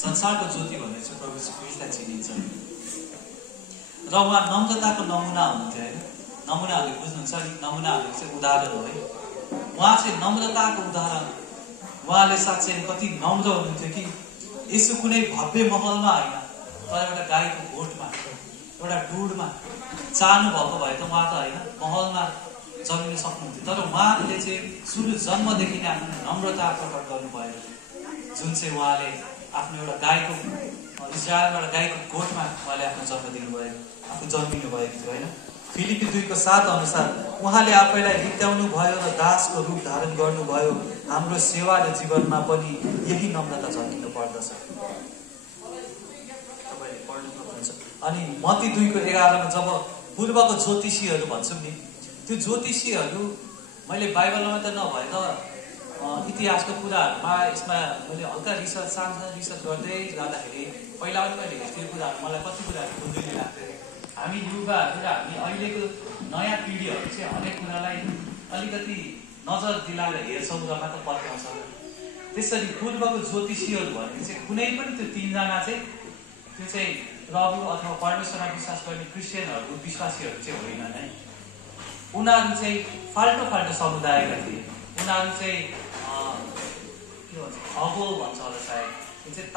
संसारको ज्योति भनेर चाहिँ प्रभु यीशु ख्रीष्टलाई चिनिन्छ र उहाँ नम्रताको नमुना हुनुहुन्थ्यो होइन। नमुना भनेको बुझ्नुहुन्छ नि, नमुना भनेको चाहिँ उदाहरण हो है। उहाँ चाहिँ नम्रताको उदाहरण। उहाँले साँच्चै कति नम्र हुनुहुन्थ्यो कि यसो कुनै भव्य महलमा होइन तर एउटा गाईको गोठमा एउटा डुडमा चाहनु भएको भए त उहाँ त होइन महलमा जन्मिन सक्नुहुन्थ्यो। तर उहाँले चाहिँ सुरु जन्मदेखि नै आफ्नो नम्रता प्रकट गर्नुभयो, जुन चाहिँ उहाँले आफ्नो एउटा गाईको इजरायलमा एउटा गाईको गोठमा उहाँले आफ्नो जन्म दिनुभयो, आफू जन्मिनु भएको थियो होइन। फिलिपी 2:7 अनुसार उहाँले आफैलाई रित्याउनु भयो र दासको रूप धारण गर्नुभयो। हाम्रो सेवा र जीवनमा पनि यही नम्रता झल्किनु पर्दछ। तपाईँले पढ्नु सक्नुहुन्छ। अनि मत्ती 2:11 जब पूर्वको ज्योतिषीहरू भन्छौँ नि, त्यो ज्योतिषीहरू मैले बाइबलमा त नभए त इतिहासको कुराहरूमा यसमा मैले हल्का रिसर्च सानो रिसर्च गर्दै जाँदाखेरि पहिला पनि मैले हेर्थेँ कुराहरू, मलाई कति कुराहरू बुझ्दै लाग्थ्यो। हामी युवाहरू र हामी अहिलेको नयाँ पिँढीहरू चाहिँ हरेक कुरालाई अलिकति नजर दिलाएर हेर्छौँ र मात्र पत्याउँछौँ। त्यसरी पूर्वको ज्योतिषीहरू भनेको चाहिँ कुनै पनि त्यो तीनजना चाहिँ त्यो चाहिँ प्रभु अथवा परमेश्वरमा विश्वास गर्ने क्रिस्चियनहरू विश्वासीहरू चाहिँ होइनन् है। उनीहरू चाहिँ फाल्टो फाल्टो समुदायका थिए। उनीहरू चाहिँ के भन्छ खगोल भन्छ होला सायद, त्यो चाहिँ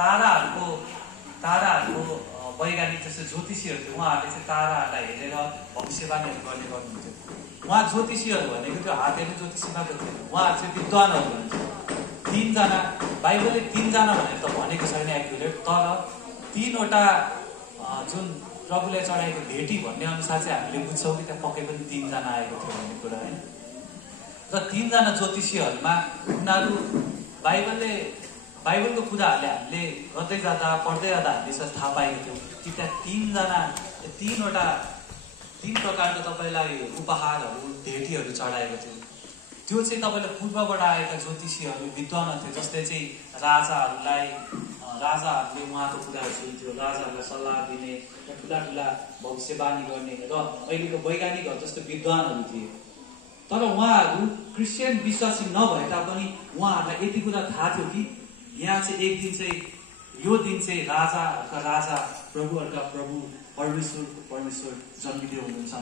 ताराहरूको वैज्ञानिक जस्तो ज्योतिषीहरू थियो। उहाँहरूले चाहिँ ताराहरूलाई हेरेर भविष्यवाणीहरू गर्ने गर्नुहुन्थ्यो। उहाँ ज्योतिषीहरू भनेको त्यो हात हेर्ने ज्योतिषीमा त थियो, उहाँहरू चाहिँ विद्वानहरू भन्छ। तीनजना, बाइबलले तीनजना भनेर त भनेको छैन एक्युरेट, तर तीनवटा जुन प्रभुले चढाएको भेटी भन्ने अनुसार चाहिँ हामीले बुझ्छौँ कि त्यहाँ पक्कै पनि तीनजना आएको थियो भन्ने कुरा होइन। र तीनजना ज्योतिषीहरूमा उनीहरू बाइबलको कुराहरूले हामीले गर्दै जाँदा पढ्दै जाँदा हामीले यसरी थाहा पाएको थियौँ कि त्यहाँ तीन प्रकारको तपाईँलाई उपहारहरू भेटीहरू चढाएको थियो। त्यो चाहिँ तपाईँले पूर्वबाट आएका ज्योतिषीहरू विद्वानहरू थियो, जसले चाहिँ राजाहरूले उहाँको कुराहरू सुन्थ्यो, राजाहरूलाई सल्लाह दिने र ठुला ठुला भविष्यवाणी गर्ने र अहिलेको वैज्ञानिकहरू जस्तो विद्वानहरू थिए। तर उहाँहरू क्रिस्चियन विश्वासी नभए तापनि उहाँहरूलाई यति कुरा थाहा थियो कि यहाँ चाहिँ एक दिन चाहिँ यो दिन चाहिँ राजाहरूका राजा प्रभुहरूका प्रभु परमेश्वर जन्मिँदै हुनुहुन्छ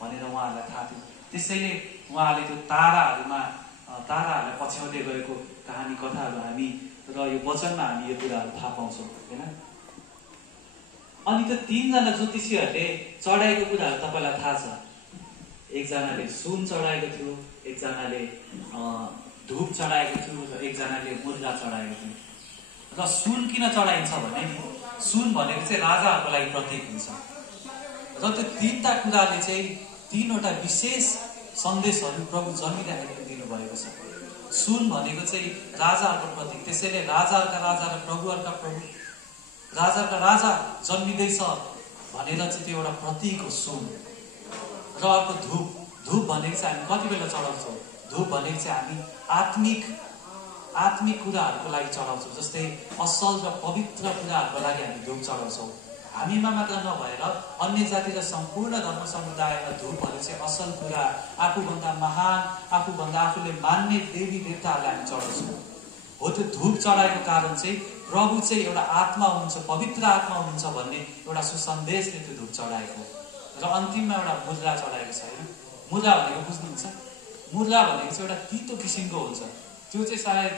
भनेर उहाँहरूलाई थाहा थियो। त्यसैले उहाँले त्यो ताराहरूलाई पछ्याउँदै गएको कहानी कथाहरू हामी र यो वचनमा हामी यो कुराहरू थाहा पाउँछौँ होइन। अनि त्यो तीनजना ज्योतिषीहरूले चढाएको कुराहरू तपाईँलाई थाहा छ। एकजनाले सुन चढाएको थियो, एकजनाले धूप चढाएको थियो र एकजनाले मुर्गा चढाएको थियो। र सुन किन चढाइन्छ भने सुन भनेको चाहिँ राजाहरूको लागि प्रतीक हुन्छ र त्यो तीनवटा कुराले चाहिँ तीनवटा विशेष सन्देशहरू प्रभु जन्मिँदाखेरि दिनुभएको छ। सुन भनेको चाहिँ राजाहरूको प्रतीक, त्यसैले राजाहरूका राजा र प्रभुहरूका प्रभु, राजाका राजा जन्मिँदैछ भनेर चाहिँ त्यो एउटा प्रतीक हो सुन। र अर्को धूप भनेको चाहिँ हामी कति बेला चढाउँछौँ? धूप भनेको चाहिँ हामी आत्मिक कुराहरूको लागि चढाउँछौँ, जस्तै असल र पवित्र कुराहरूको लागि हामी धूप चढाउँछौँ। हामीमा मात्र नभएर अन्य जाति र सम्पूर्ण धर्म समुदायमा धूपहरू चाहिँ असल कुरा, आफूभन्दा महान, आफूभन्दा आफूले मान्ने देवी देवताहरूलाई हामी चढाउँछौँ। हो त्यो धूप चढाएको कारण चाहिँ प्रभु चाहिँ एउटा आत्मा हुनुहुन्छ, पवित्र आत्मा हुनुहुन्छ भन्ने एउटा सुसन्देशले त्यो धूप चढाएको। र अन्तिममा एउटा मुद्रा चढाएको छ होइन। मुद्रा भनेको बुझ्नुहुन्छ? मुद्रा भनेको चाहिँ एउटा तितो किसिमको हुन्छ, त्यो चाहिँ सायद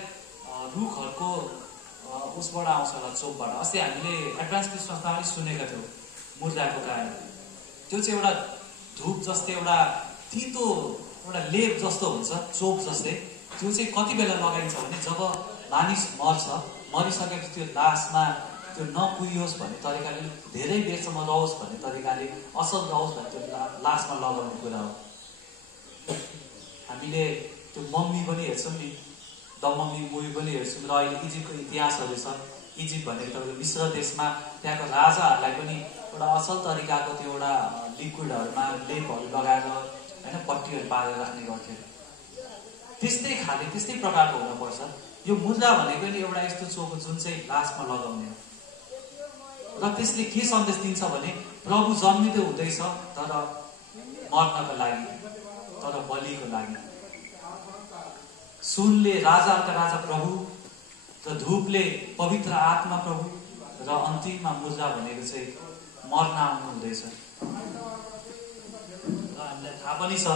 रुखहरूको उसबाट आउँछ होला, चोपबाट। अस्ति हामीले एडभान्स क्रिसमसमा पनि सुनेका थियौँ मुद्राको कहानी। त्यो चाहिँ एउटा धूप जस्तै एउटा तितो एउटा लेप जस्तो हुन्छ, चोप जस्तै। त्यो चाहिँ कति बेला लगाइन्छ भने जब मानिस मरिसकेपछि त्यो लासमा त्यो नकुहियोस् भन्ने तरिकाले, धेरै बेरसम्म रहोस् भन्ने तरिकाले, असल रहोस् भन्ने त्यो लासमा लगाउने कुरा हो। हामीले त्यो मम्मी पनि हेर्छौँ नि, द मम्मी मुभी पनि हेर्छौँ। र अहिले इजिप्टको इतिहासहरू छ। इजिप्ट भनेको तपाईँको मिश्र देशमा त्यहाँको राजाहरूलाई पनि एउटा असल तरिकाको त्यो एउटा लिक्विडहरूमा लेपहरू लगाएर होइन पट्टीहरू पारेर राख्ने गर्थ्यो। त्यस्तै प्रकारको हुनुपर्छ। यो मुद्रा भनेको नि एउटा यस्तो चोको जुन चाहिँ लासमा लगाउने हो। र त्यसले के सन्देश दिन्छ भने प्रभु जन्मिँदै हुँदैछ, तर मर्नको लागि, तर बलिको लागि। सुनले राजाका राजा प्रभु र धूपले पवित्र आत्मा प्रभु र अन्तिममा मुद्दा भनेको चाहिँ मर्न आउनु हुँदैछ। र हामीलाई थाहा पनि छ